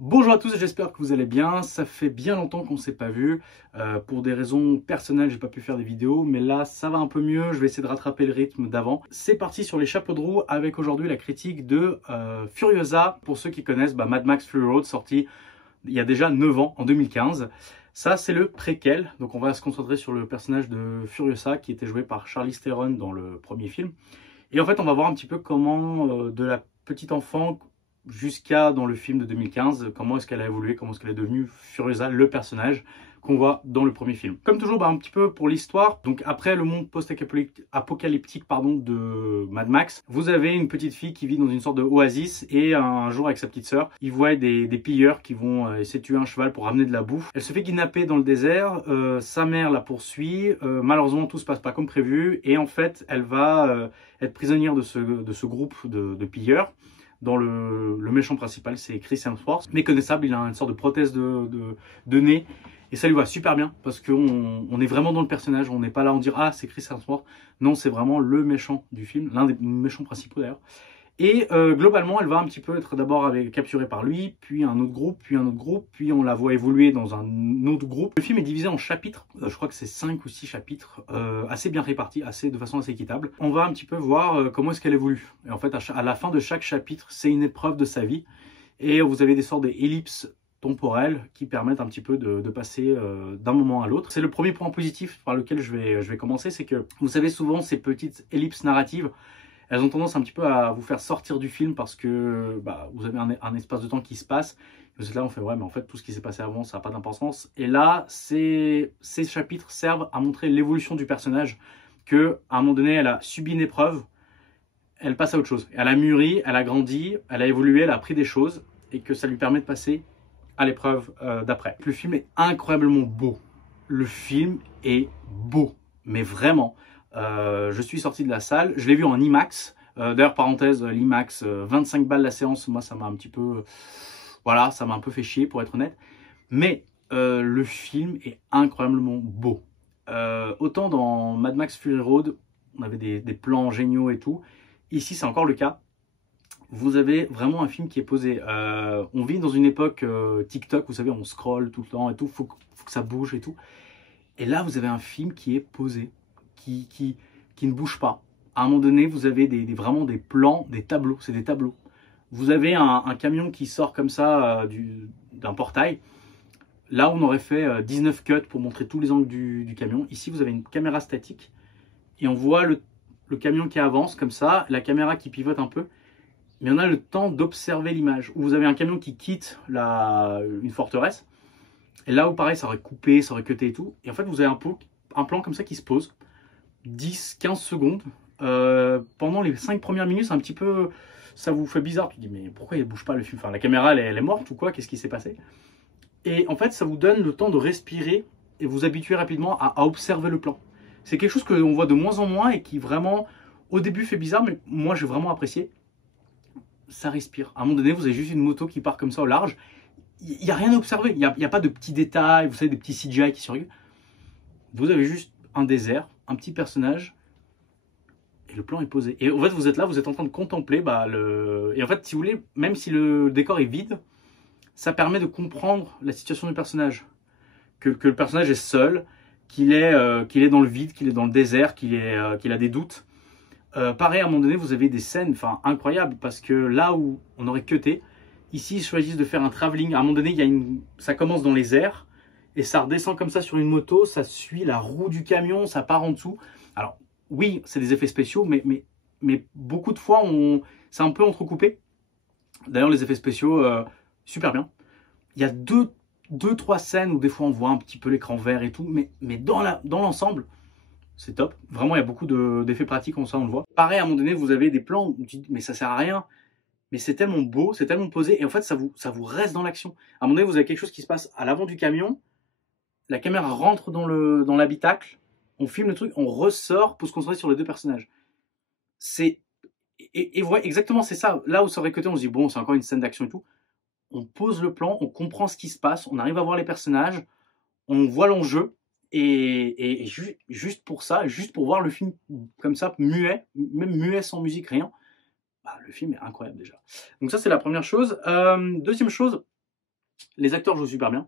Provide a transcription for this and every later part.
Bonjour à tous, j'espère que vous allez bien. Ça fait bien longtemps qu'on ne s'est pas vu. Pour des raisons personnelles, j'ai pas pu faire des vidéos, mais là, ça va un peu mieux. Je vais essayer de rattraper le rythme d'avant. C'est parti sur les chapeaux de roue avec aujourd'hui la critique de Furiosa. Pour ceux qui connaissent, Mad Max Fury Road, sorti il y a déjà 9 ans, en 2015. Ça, c'est le préquel. Donc, on va se concentrer sur le personnage de Furiosa, qui était joué par Charlize Theron dans le premier film. Et en fait, on va voir un petit peu comment, de la petite enfant jusqu'à dans le film de 2015, comment est-ce qu'elle a évolué, comment est-ce qu'elle est devenue Furiosa, le personnage qu'on voit dans le premier film. Comme toujours, un petit peu pour l'histoire, donc après le monde post-apocalyptique de Mad Max, vous avez une petite fille qui vit dans une sorte de oasis et un jour avec sa petite sœur, ils voient des pilleurs qui vont essayer de tuer un cheval pour ramener de la bouffe. Elle se fait kidnapper dans le désert, sa mère la poursuit, malheureusement tout se passe pas comme prévu et en fait elle va être prisonnière de ce groupe de pilleurs. Dans le méchant principal, c'est Chris Hemsworth. Méconnaissable, il a une sorte de prothèse de nez. Et ça lui va super bien parce qu'on est vraiment dans le personnage. On n'est pas là à en dire « Ah, c'est Chris Hemsworth ». Non, c'est vraiment le méchant du film. L'un des méchants principaux d'ailleurs. Et globalement, elle va un petit peu être d'abord capturée par lui, puis un autre groupe, puis un autre groupe, puis on la voit évoluer dans un autre groupe. Le film est divisé en chapitres, je crois que c'est 5 ou 6 chapitres, assez bien répartis, de façon assez équitable. On va un petit peu voir comment est-ce qu'elle évolue. Et en fait, à la fin de chaque chapitre, c'est une épreuve de sa vie. Et vous avez des sortes d'ellipses temporelles qui permettent un petit peu de passer d'un moment à l'autre. C'est le premier point positif par lequel je vais commencer, c'est que vous savez souvent ces petites ellipses narratives, elles ont tendance un petit peu à vous faire sortir du film parce que vous avez un espace de temps qui se passe. Vous êtes là, on fait ouais, mais en fait, tout ce qui s'est passé avant, ça n'a pas d'importance. Et là, ces chapitres servent à montrer l'évolution du personnage, qu'à un moment donné, elle a subi une épreuve, elle passe à autre chose. Elle a mûri, elle a grandi, elle a évolué, elle a appris des choses et que ça lui permet de passer à l'épreuve d'après. Le film est incroyablement beau. Le film est beau, mais vraiment. Je suis sorti de la salle, je l'ai vu en IMAX. D'ailleurs, parenthèse, l'IMAX, 25 balles la séance, moi ça m'a un petit peu... voilà, ça m'a un peu fait chier pour être honnête. Mais le film est incroyablement beau. Autant dans Mad Max Fury Road, on avait des plans géniaux et tout. Ici, c'est encore le cas. Vous avez vraiment un film qui est posé. On vit dans une époque TikTok, vous savez, on scrolle tout le temps et tout, faut que ça bouge et tout. Et là, vous avez un film qui est posé, qui ne bouge pas. À un moment donné, vous avez vraiment des plans, des tableaux, c'est des tableaux. Vous avez un camion qui sort comme ça d'un portail. Là, on aurait fait 19 cuts pour montrer tous les angles du camion. Ici, vous avez une caméra statique et on voit le camion qui avance comme ça, la caméra qui pivote un peu. Mais on a le temps d'observer l'image. Où vous avez un camion qui quitte une forteresse. Et là où pareil, ça aurait coupé, ça aurait cuté et tout. Et en fait, vous avez un plan comme ça qui se pose. 10-15 secondes. Pendant les 5 premières minutes, c'est un petit peu... ça vous fait bizarre. Tu dis, mais pourquoi il ne bouge pas le film? Enfin, la caméra, elle est morte ou quoi? Qu'est-ce qui s'est passé? Et en fait, ça vous donne le temps de respirer et vous habituer rapidement à observer le plan. C'est quelque chose qu'on voit de moins en moins et qui vraiment, au début, fait bizarre, mais moi, j'ai vraiment apprécié. Ça respire. À un moment donné, vous avez juste une moto qui part comme ça au large. Il n'y a rien à observer. Il n'y a pas de petits détails, vous savez, des petits CGI qui surgissent. Vous avez juste un désert, un petit personnage, et le plan est posé. Et en fait, vous êtes là, vous êtes en train de contempler Et en fait, si vous voulez, même si le décor est vide, ça permet de comprendre la situation du personnage. Que le personnage est seul, qu'il est dans le vide, qu'il est dans le désert, qu'il a des doutes. Pareil, à un moment donné, vous avez des scènes incroyables parce que là où on aurait cuté, ici, ils choisissent de faire un travelling. À un moment donné, ça commence dans les airs et ça redescend comme ça sur une moto, ça suit la roue du camion, ça part en dessous. Alors, oui, c'est des effets spéciaux, mais beaucoup de fois, c'est un peu entrecoupé. D'ailleurs, les effets spéciaux, super bien. Il y a deux, trois scènes où des fois, on voit un petit peu l'écran vert et tout, mais dans l'ensemble, c'est top. Vraiment, il y a beaucoup d'effets pratiques, comme ça, on le voit. Pareil, à un moment donné, vous avez des plans où tu dis, mais ça sert à rien. Mais c'est tellement beau, c'est tellement posé. Et en fait, ça vous reste dans l'action. À un moment donné, vous avez quelque chose qui se passe à l'avant du camion. La caméra rentre dans l'habitacle. On filme le truc, on ressort pour se concentrer sur les deux personnages. Et ouais, exactement, c'est ça. Là où ça aurait coté, on se dit, bon, c'est encore une scène d'action et tout. On pose le plan, on comprend ce qui se passe, on arrive à voir les personnages, on voit l'enjeu. Et juste pour ça, juste pour voir le film comme ça, muet, même muet sans musique, rien, le film est incroyable déjà. Donc ça, c'est la première chose. Deuxième chose, Les acteurs jouent super bien.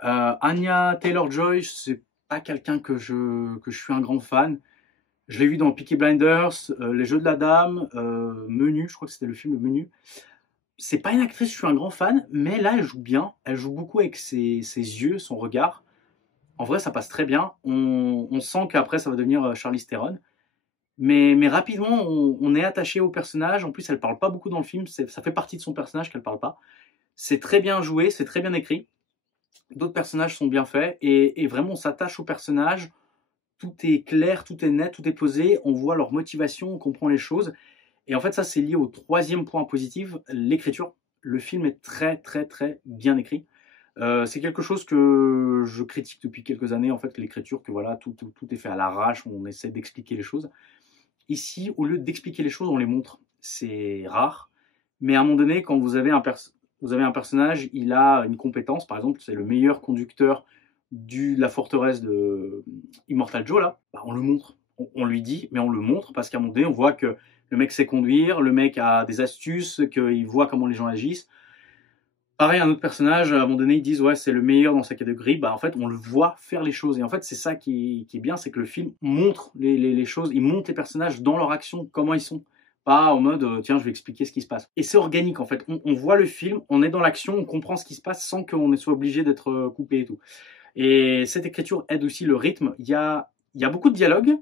Anya Taylor-Joy, c'est pas quelqu'un que je suis un grand fan. Je l'ai vu dans Peaky Blinders, Les Jeux de la Dame, Menu, je crois que c'était le film Menu. C'est pas une actrice, je suis un grand fan, mais là, elle joue bien. Elle joue beaucoup avec ses yeux, son regard. En vrai, ça passe très bien. On sent qu'après, ça va devenir Charlize Theron. Mais rapidement, on est attaché au personnage. En plus, elle parle pas beaucoup dans le film. Ça fait partie de son personnage qu'elle parle pas. C'est très bien joué, c'est très bien écrit. D'autres personnages sont bien faits. Et vraiment, on s'attache au personnage. Tout est clair, tout est net, tout est posé. On voit leur motivation, on comprend les choses. Et en fait, ça, c'est lié au troisième point positif, l'écriture. Le film est très, très, très bien écrit. C'est quelque chose que je critique depuis quelques années, en fait, l'écriture, que voilà, tout est fait à l'arrache, on essaie d'expliquer les choses. Ici, au lieu d'expliquer les choses, on les montre. C'est rare. Mais à un moment donné, quand vous avez un personnage, il a une compétence, par exemple, c'est le meilleur conducteur de la forteresse de Immortal Joe, là, bah, on le montre. On lui dit, mais on le montre, parce qu'à un moment donné, on voit que le mec sait conduire, le mec a des astuces, qu'il voit comment les gens agissent. Pareil, un autre personnage, à un moment donné, ils disent ouais, c'est le meilleur dans sa catégorie. Bah, en fait, on le voit faire les choses. Et en fait, c'est ça qui est bien, c'est que le film montre les choses, il montre les personnages dans leur action, comment ils sont. Pas en mode tiens, je vais expliquer ce qui se passe. Et c'est organique en fait. On voit le film, on est dans l'action, on comprend ce qui se passe sans qu'on soit obligé d'être coupé et tout. Et cette écriture aide aussi le rythme. Il y a beaucoup de dialogue,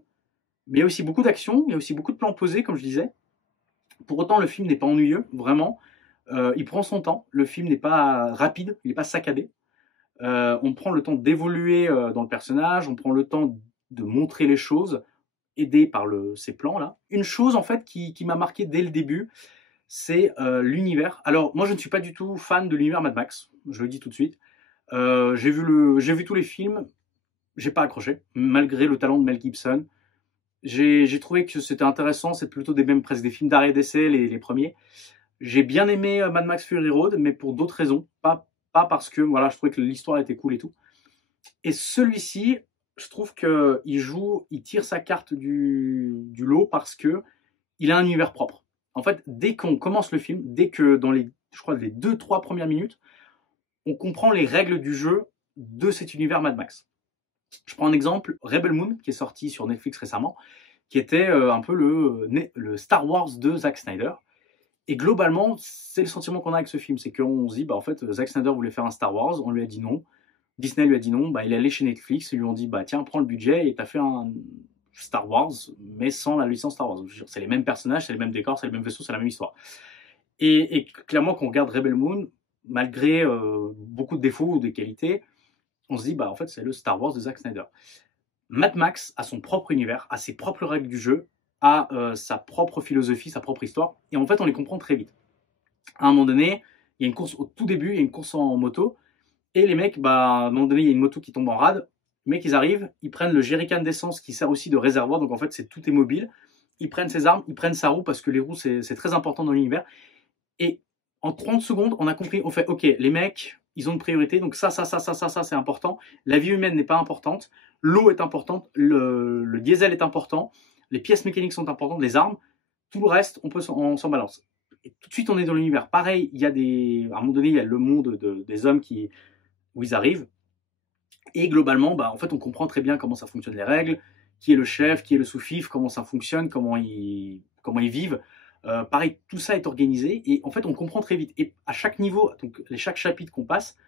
mais il y a aussi beaucoup d'action, il y a aussi beaucoup de plans posés, comme je disais. Pour autant, le film n'est pas ennuyeux, vraiment. Il prend son temps. Le film n'est pas rapide, il n'est pas saccadé. On prend le temps d'évoluer dans le personnage, on prend le temps de montrer les choses, aidé par ces plans-là. Une chose, en fait, qui m'a marqué dès le début, c'est l'univers. Alors, moi, je ne suis pas du tout fan de l'univers Mad Max, je le dis tout de suite. J'ai vu tous les films, j'ai pas accroché, malgré le talent de Mel Gibson. J'ai trouvé que c'était intéressant, c'est plutôt même presque des films d'arrêt d'essai, les premiers. J'ai bien aimé Mad Max Fury Road, mais pour d'autres raisons, pas parce que voilà, je trouvais que l'histoire était cool et tout. Et celui-ci, je trouve il tire sa carte du lot parce que il a un univers propre. En fait, dès qu'on commence le film, dès que dans les 2-3 premières minutes, on comprend les règles du jeu de cet univers Mad Max. Je prends un exemple, Rebel Moon, qui est sorti sur Netflix récemment, qui était un peu le Star Wars de Zack Snyder. Et globalement, c'est le sentiment qu'on a avec ce film, c'est qu'on se dit, bah en fait, Zack Snyder voulait faire un Star Wars, on lui a dit non, Disney lui a dit non, bah il est allé chez Netflix, ils lui ont dit, bah tiens, prends le budget et t'as fait un Star Wars, mais sans la licence Star Wars. C'est les mêmes personnages, c'est les mêmes décors, c'est les mêmes vaisseaux, c'est la même histoire. Et clairement, quand on regarde Rebel Moon, malgré beaucoup de défauts ou des qualités, on se dit, bah en fait, c'est le Star Wars de Zack Snyder. Mad Max a son propre univers, a ses propres règles du jeu, a sa propre philosophie, sa propre histoire, et en fait, on les comprend très vite. À un moment donné, il y a une course au tout début, il y a une course en moto, et les mecs, bah, à un moment donné, il y a une moto qui tombe en rade, les mecs, ils arrivent, ils prennent le jerrycan d'essence qui sert aussi de réservoir, donc en fait, tout est mobile, ils prennent ses armes, ils prennent sa roue, parce que les roues, c'est très important dans l'univers, et en 30 secondes, on a compris, on fait, ok, les mecs, ils ont une priorité, donc ça, c'est important, la vie humaine n'est pas importante, l'eau est importante, le diesel est important, les pièces mécaniques sont importantes, les armes, tout le reste, on s'en balance. Et tout de suite, on est dans l'univers. Pareil, à un moment donné, il y a le monde des hommes où ils arrivent. Et globalement, bah, en fait, on comprend très bien comment ça fonctionne les règles, qui est le chef, qui est le sous-fifre, comment ça fonctionne, comment ils vivent. Pareil, tout ça est organisé et en fait, on comprend très vite. Et à chaque niveau, donc chaque chapitre qu'on passe,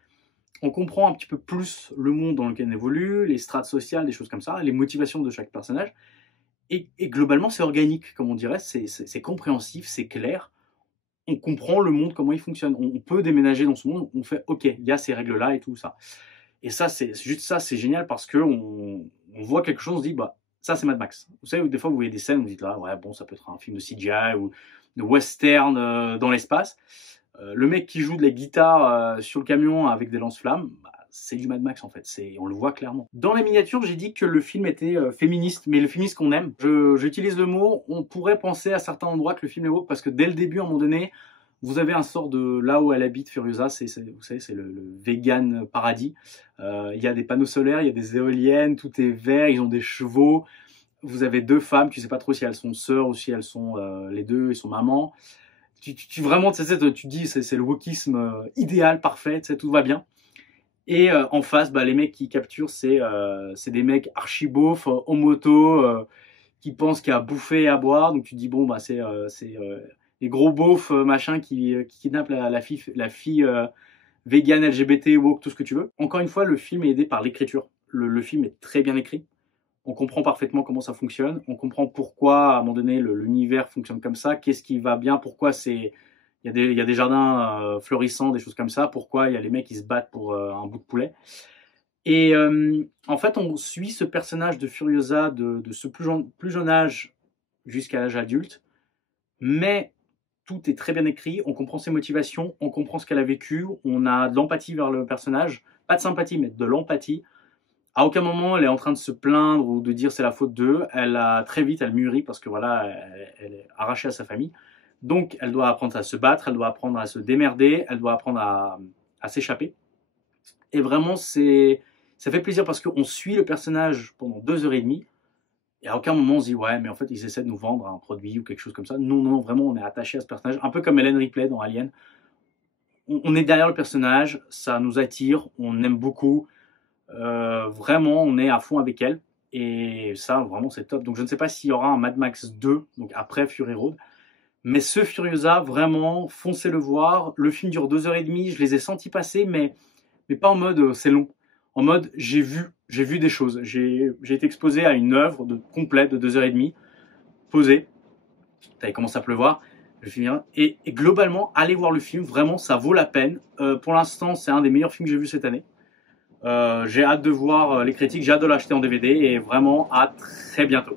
on comprend un petit peu plus le monde dans lequel on évolue, les strates sociales, des choses comme ça, les motivations de chaque personnage. Et globalement, c'est organique, comme on dirait, c'est compréhensif, c'est clair. On comprend le monde, comment il fonctionne. On peut déménager dans ce monde, on fait ok, il y a ces règles-là et tout ça. Et ça, c'est juste ça, c'est génial parce qu'on voit quelque chose, on se dit, bah, ça c'est Mad Max. Vous savez, des fois vous voyez des scènes, vous dites là, ouais, bon, ça peut être un film de CGI ou de western dans l'espace. Le mec qui joue de la guitare sur le camion avec des lance-flammes, bah, c'est du Mad Max en fait, on le voit clairement. Dans la miniature, j'ai dit que le film était féministe, mais le féministe qu'on aime. J'utilise le mot, on pourrait penser à certains endroits que le film est woke, parce que dès le début, à un moment donné, vous avez un sort de là où elle habite, Furiosa, vous savez, c'est le vegan paradis. Il y a des panneaux solaires, il y a des éoliennes, tout est vert, ils ont des chevaux. Vous avez deux femmes, tu sais pas trop si elles sont sœurs ou si elles sont les deux, ils sont mamans. vraiment, tu sais, tu dis, c'est le wokisme idéal, parfait, tu sais, tout va bien. Et en face, bah, les mecs qui capturent, c'est des mecs archi beaufs, en moto, qui pensent qu'il y a à bouffer et à boire. Donc tu te dis, bon, bah, c'est les gros beaufs, machin, qui kidnappent la fille vegan, LGBT, woke, tout ce que tu veux. Encore une fois, le film est aidé par l'écriture. Le film est très bien écrit. On comprend parfaitement comment ça fonctionne. On comprend pourquoi, à un moment donné, l'univers fonctionne comme ça. Qu'est-ce qui va bien, pourquoi il y a des jardins fleurissants, des choses comme ça. Pourquoi il y a les mecs qui se battent pour un bout de poulet. Et en fait, on suit ce personnage de Furiosa de ce plus jeune âge jusqu'à l'âge adulte. Mais tout est très bien écrit, on comprend ses motivations, on comprend ce qu'elle a vécu, on a de l'empathie vers le personnage. Pas de sympathie, mais de l'empathie. À aucun moment, elle est en train de se plaindre ou de dire c'est la faute d'eux. Très vite, elle mûrit parce que voilà, elle est arrachée à sa famille. Donc, elle doit apprendre à se battre, elle doit apprendre à se démerder, elle doit apprendre à s'échapper. Et vraiment, ça fait plaisir parce qu'on suit le personnage pendant 2h30. Et à aucun moment on se dit ouais mais en fait ils essaient de nous vendre un produit ou quelque chose comme ça. Non, non, vraiment on est attaché à ce personnage. Un peu comme Ellen Ripley dans Alien. On est derrière le personnage, ça nous attire, on aime beaucoup. Vraiment on est à fond avec elle. Et ça vraiment c'est top. Donc je ne sais pas s'il y aura un Mad Max 2, donc après Fury Road. Mais ce Furiosa, vraiment, foncez le voir. Le film dure 2h30, je les ai sentis passer, mais pas en mode c'est long. En mode j'ai vu des choses. J'ai été exposé à une œuvre complète de 2h30, posée. Ça avait commencé à pleuvoir. Et globalement, allez voir le film. Vraiment, ça vaut la peine. Pour l'instant, c'est un des meilleurs films que j'ai vu cette année. J'ai hâte de voir les critiques. J'ai hâte de l'acheter en DVD. Et vraiment, à très bientôt.